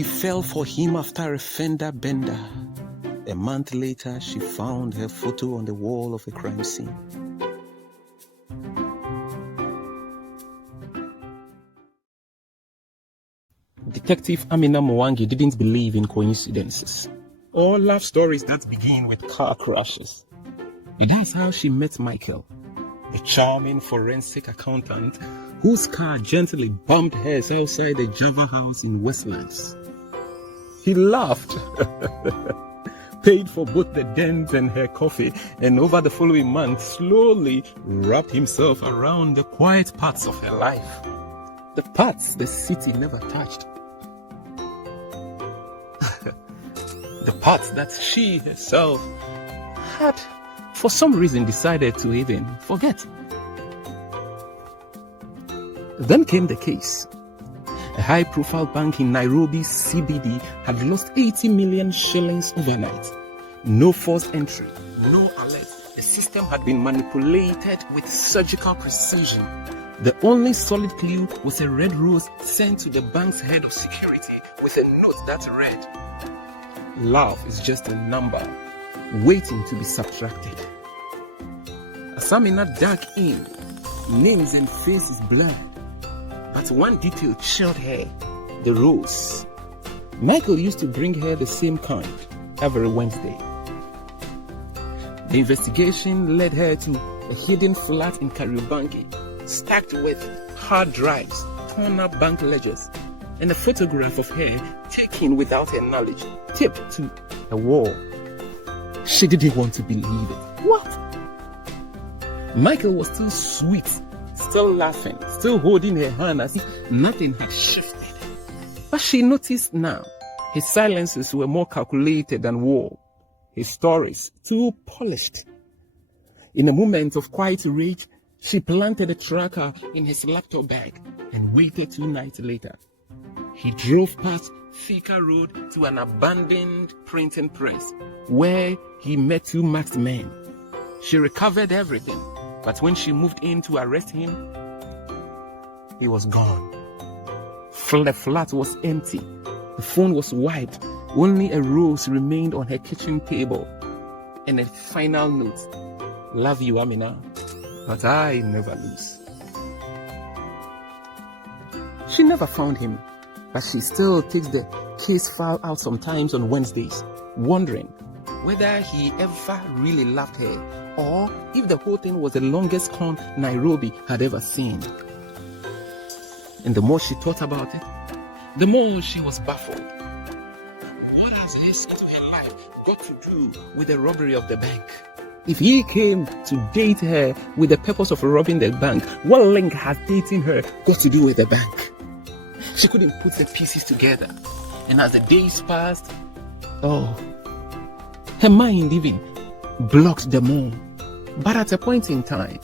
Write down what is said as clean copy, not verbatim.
She fell for him after a fender bender. A month later, she found her photo on the wall of a crime scene. Detective Amina didn't believe in coincidences or love stories that begin with car crashes. That's how she met Michael, the charming forensic accountant whose car gently bumped hers outside the Java house in Westlands. He laughed, paid for both the dent and her coffee, and over the following month slowly wrapped himself around the quiet parts of her life, the parts the city never touched, the parts that she herself had for some reason decided to even forget. Then came the case. A high-profile bank in Nairobi CBD had lost 80 million shillings overnight. No forced entry, no alert. The system had been manipulated with surgical precision. The only solid clue was a red rose sent to the bank's head of security with a note that read, "Love is just a number waiting to be subtracted." As Amina dug in, names and faces blurred. But one detail chilled her, the rose. Michael used to bring her the same kind every Wednesday. The investigation led her to a hidden flat in Kariobangi, stacked with hard drives, torn up bank ledgers, and a photograph of her taken without her knowledge, taped to a wall. She didn't want to believe it. What? Michael was still sweet, still laughing, still holding her hand as if nothing had shifted. But she noticed now, his silences were more calculated than war, his stories too polished. In a moment of quiet rage, she planted a tracker in his laptop bag and waited 2 nights later. He drove past Thika Road to an abandoned printing press where he met 2 masked men. She recovered everything, but when she moved in to arrest him, he was gone. The flat was empty. The phone was wiped. Only a rose remained on her kitchen table. And a final note. "Love you, Amina, but I never lose." She never found him, but she still takes the case file out sometimes on Wednesdays, wondering whether he ever really loved her or if the whole thing was the longest con Nairobi had ever seen. And the more she thought about it, the more she was baffled. What has this into her life got to do with the robbery of the bank? If he came to date her with the purpose of robbing the bank, what link has dating her got to do with the bank? She couldn't put the pieces together. And as the days passed, her mind even blocked them all. But at a point in time,